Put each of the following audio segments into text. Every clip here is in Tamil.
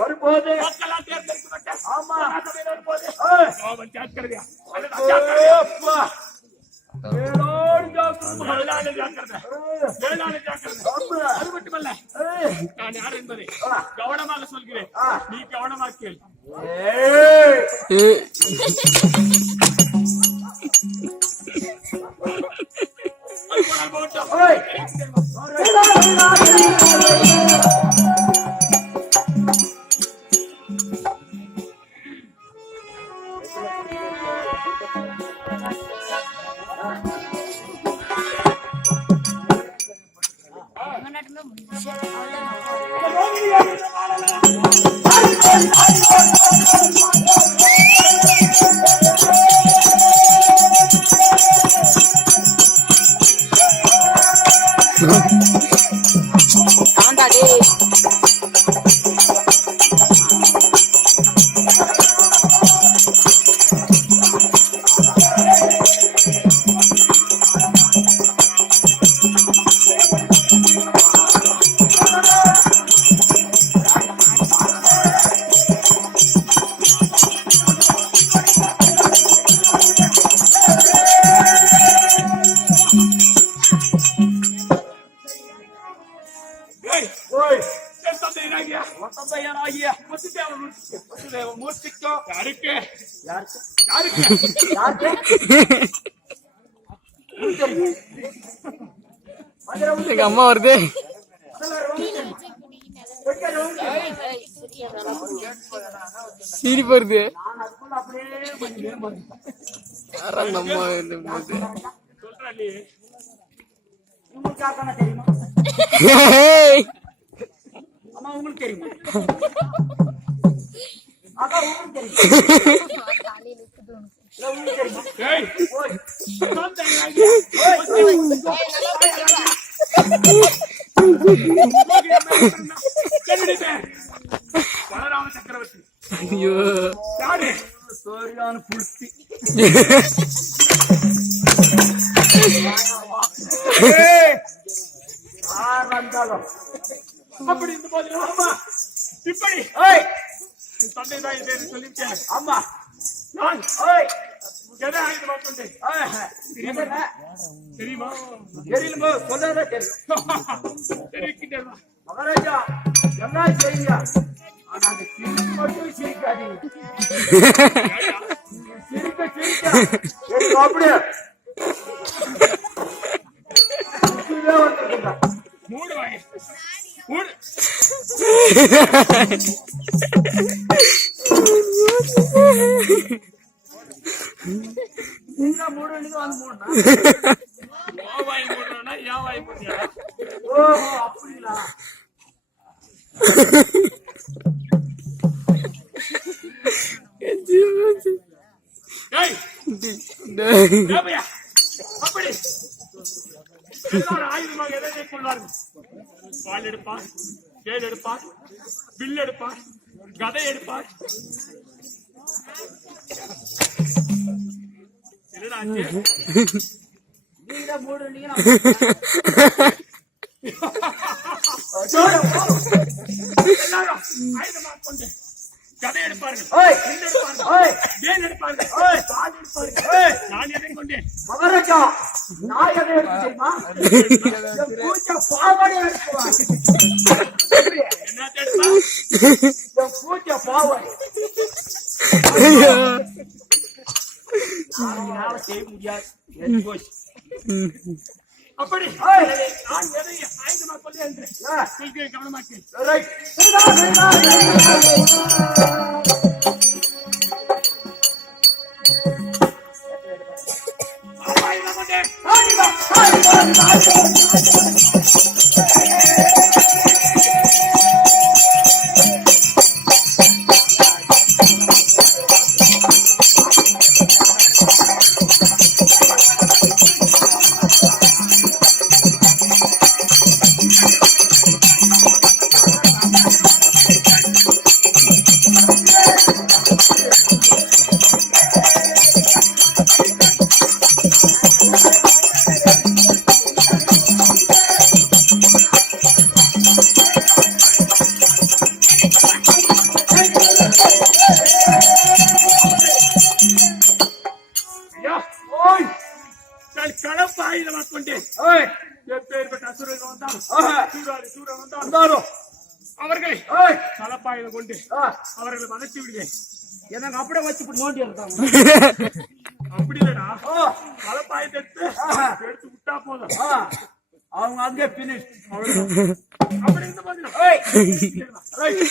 வரும்போது அது மட்டுமல்ல, நான் யார் என்பதை கவனமாக சொல்கிறேன், நீ கவனமாக கேள். எங்க அம்மா வருது. சிரிப்பு வருது. யாரும் அம்மா உங்களுக்கு தெரியுமா? சக்கரவர்த்தி அப்படி இந்த போது இப்படி தந்தை தான் இதை சொல்லிவிட்டேன். ஆமா, நான் எதை ஆயுத மாட்டேன் தெரியுமா? தெரியல, சொல்லாத தெரிவிக்கின்றேன் மகாராஜா. என்ன செய்யுங்க, ஆனா அந்த சிரிப்பு மட்டும் சிரிக்காதீங்க. சிரிக்க சிரிக்க அப்படியே மூடு வாங்க, மூடு. மூடு வந்து மூடுனா வாய் மூடுனா ஏன் வாய் மூடியா? ஓஹோ, அப்படிங்களா? அப்படி ஆயுதமாக எதை கொள்வார்கள்? வாள் எடுப்பார், வேல் எடுப்பார், வில் எடுப்பார், கதை எடுப்பார். நீங்க மூடுனீங்க எல்லாரும் ஆயுதமாக கொண்டு கதை எடுப்பார்கள், வேல் எடுப்பார்கள், நான் எதை கொண்டேன்? மகாராஜா, நான் எதை எடுத்துமா? பூஜை பாவனை எடுத்துவான். என்ன எடுப்பா? பூஜை பாவனை செய்ய முடியாது. அப்படி நான் எதை ஆயுதமாக கொண்டு என்று கவனமாக்கேன். தூரம் வந்தாலும் வந்தாலும் அவர்களை ஏய், தலப்பாயில கொண்டு ஆ, அவர்களை வதச்சி விடுவேன். எனக்கு அப்படியே வச்சு இப்படி நோண்டி எடுத்தாங்க. அப்படி இல்லடா, ஆ, தலப்பாயத்தை எடுத்து விட்டா போதும். ஆ, அவங்க அங்கே பினிஷ். அப்படி இருந்த போது ஏய், ரைட்.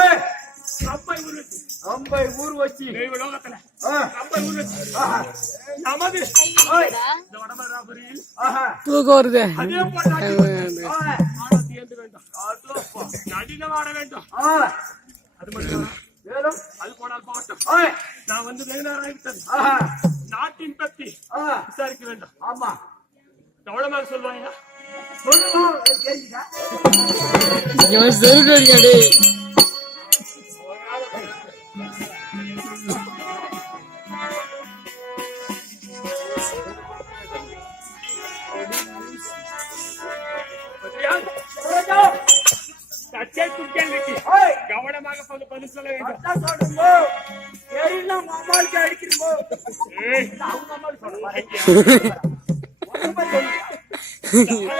ஏய், அம்பை ஊர் வச்சு லோகத்துல ஆ, ஆஹா, நமது ஏய், இந்த வடமராபுரியில் ஆஹா, தூக்கம் வருது. அதே போல் ஆ, ஆடத்தி ஏந்து வேண்டும். நடினம் ஆட வேண்டும். ஆ, அது மட்டும் மேலும் அது போனால் போகட்டும். ஏய், நான் வந்து வெகு நேரம் ஆகிவிட்டது. ஆஹா, நாட்டின் பத்தி ஆ, விசாரிக்க வேண்டும். ஆமா கவனமாக சொல்வாயா? சொல்லுங்க, கேளுங்க. இவன் செருப்பு அடிக்காடி. சச்சை குக்கேள்விக்கு ஏய், கவனமாக பதில் சொல்ல வேண்டும். அதான் சொல்லுங்க. சரின்னா மாமாளுக்கு அடிக்கிறீங்க. ஏய், அவங்க அம்மாளுக்கு சொல்லுங்க. ஒண்ணுமே சொல்லுங்க.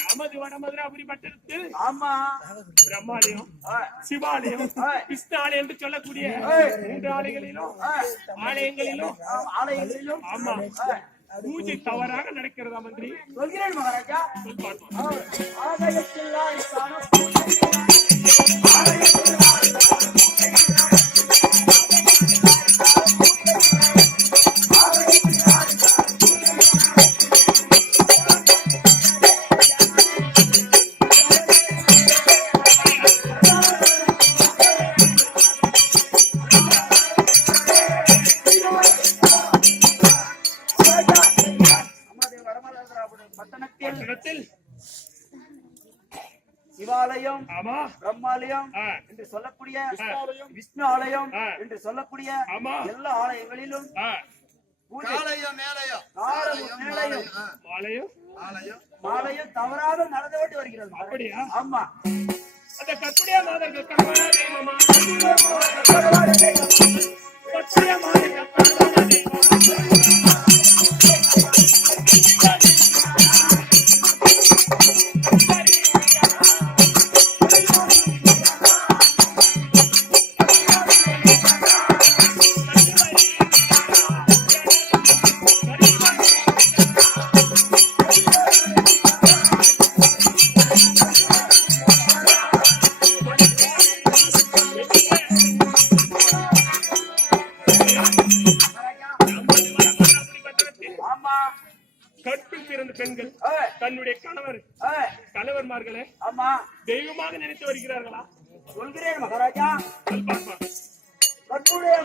நமது வடமதுராபுரி பட்டணத்தில் ஆமா பிரம்மாலயம், ஏய், சிவாலயம், ஏய், கிருஷ்ணாலயம் என்று சொல்லக்கூடிய ஏய், 3 ஆலயங்களிலும் ஏய், ஆலயங்களிலும் ஆலயங்களிலும் ஆமா ஏய், பூஜை தவறாக நடக்கிறதா மந்திரி? சொல்கிறேன் மகாராஜா. சொல் பார்ப்போம். ஆலயத்தில் ஸ்தானம் நமது வடமதுராபுரி பட்டணத்தில் பட்டணத்தில் சிவாலயம், ஆமா பிரம்மாலயம் ஆ, என்று சொல்லக்கூடிய ஆலயம், விஷ்ணு ஆலயம் ஆ. என்று சொல்லக்கூடிய ஆமா. எல்லா ஆலயங்களிலும் ஆ, பூஜை ஆலயம் மேலயம் ஆலயம், மேலயம், ஆலயம் ஆலயம் ஆலயம் தவறாக நடந்து கொண்டு வருகிறது மகாராஜா. அப்படியா? ஆமா அந்த கற்புடைய மாதர்கள் கற்பனா தெய்வமா? கற்புடைய மாதர்கள் கற்பனா தெய்வமா? ஆமா கற்பில் பிறந்த பெண்கள் ஏய், தன்னுடைய ஏய், கணவர்மார்களை ஆமா தெய்வமாக நினைத்து வருகிறார்களா? சொல்கிறேன் மகாராஜா. சொல் பார்ப்போம். கற்புடைய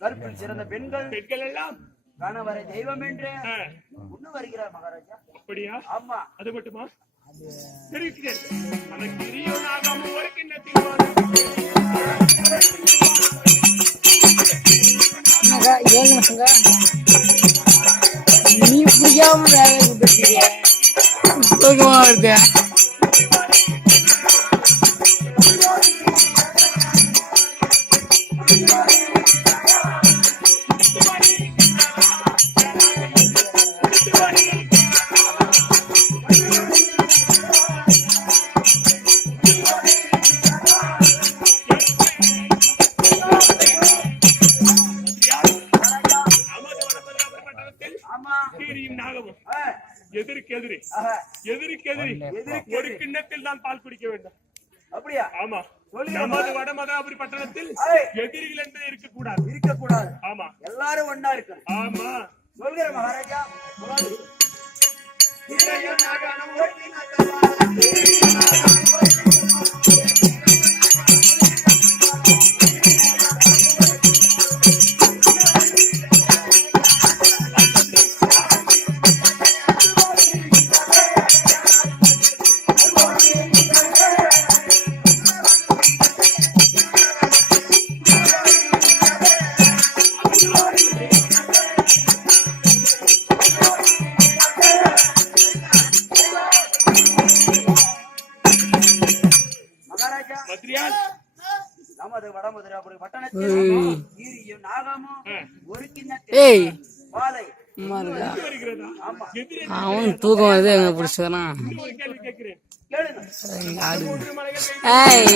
கருப்பில் சிறந்த பெண்கள் பெண்கள் எல்லாம் கணவரை தெய்வம் என்று ஆ, முன்னு வருகிறார் மகாராஜா. அப்படியா? ஆமா, அது மட்டுமா? இருக்கிறேன். அந்த கிரியோனாகாம ஒரு கிண்ணத்தில் வாழும். யோகனங்க நீ புரியாம வேலை கொடுத்துருக்கிய சுகமா வருது. ஆமா, கீரியும் நாகமும் ஆ, எதிருக்கு எதிரி ஆஹா, எதிரிக்கு எதிரி ஒரு கிண்ணத்தில் தான் பால் குடிக்க வேண்டும். அப்படியா? ஆமா, சொல்லுங்க. நமது வடமதாபுரி பட்டணத்தில் ஏய், எதிரிகள் என்பது இருக்கக்கூடாது. இருக்கக்கூடாது, ஆமா எல்லாரும் ஒண்ணா இருக்கணும். ஆமா. சொல்கிற மகாராஜா. மகாராஜா, மத்ரியால் நமது வடமதுராபுரி பட்டணத்தில் கீரியும் நாகமும் ஒரு கிண்ணத்தில் ஏய் பாலை. மாறுடா. வருகிறதா? எதிரி அவன் தூக்கம் வருது எங்க பிடிச்சதுனா ஒரு கேள்வி கேட்கிறேன். கேளுங்க. ஆடு. மூன்று மலைகள் ஏய்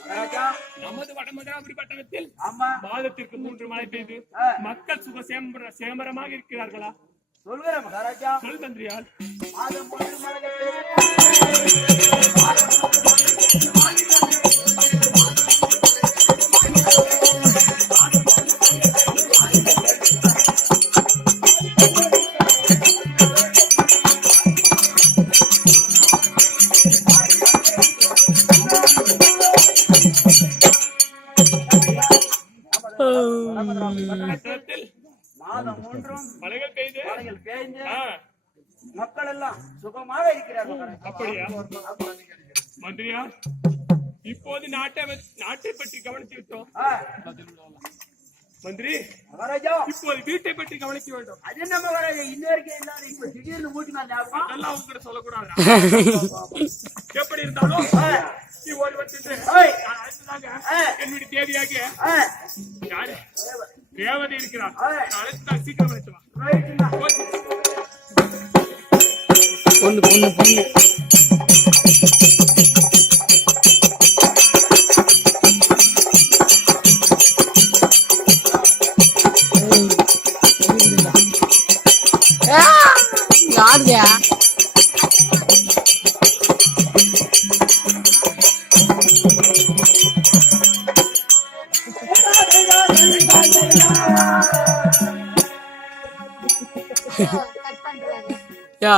மகாராஜா, நமது வடமதுராபுரி பட்டணத்தில் ஆமா, மாதத்திற்கு 3 மழை பெய்து மக்கள் சுக சேமரமாக இருக்கிறார்களா? சொல்கிற மகாராஜா. சொல் தந்திரியால். மாதம் மூன்று மலைகள் பெய்து பட்டணத்தில் மாதம் மூன்றும் மலைகள் பெய்து மலைகள் பெய்ந்து ஆ, மக்கள் எல்லாம் சுகமாக இருக்கிறார்கள் மகாராஜா. அப்படியா? மந்திரியா, இப்போது நாட்டை பற்றி கவனித்து விட்டோம். ஆ, மந்திரி, மகாராஜா, இப்போது வீட்டை பற்றி கவனிக்க வேண்டும். அது என்ன மகாராஜா, இன்ன வரைக்கும் இல்லாத இப்ப திடீர்னு மூட்டினா ஞாபகம். அதெல்லாம் உங்ககிட்ட சொல்லக்கூடாது. எப்படி இருந்தாலும் நீ ஓடி வந்து ஏய், நான் அழைத்ததாக என் வீடு தேடியாக ஆ, யாரு தேவதை இருக்கிறார். ஆ. நான் அழைத்ததாக சீக்கிரம் அழைத்து வா. ரைட்டுண்ணா. ஓகே. பொண்ணு பொண்ணு பொண்ணு ஆடுதா யா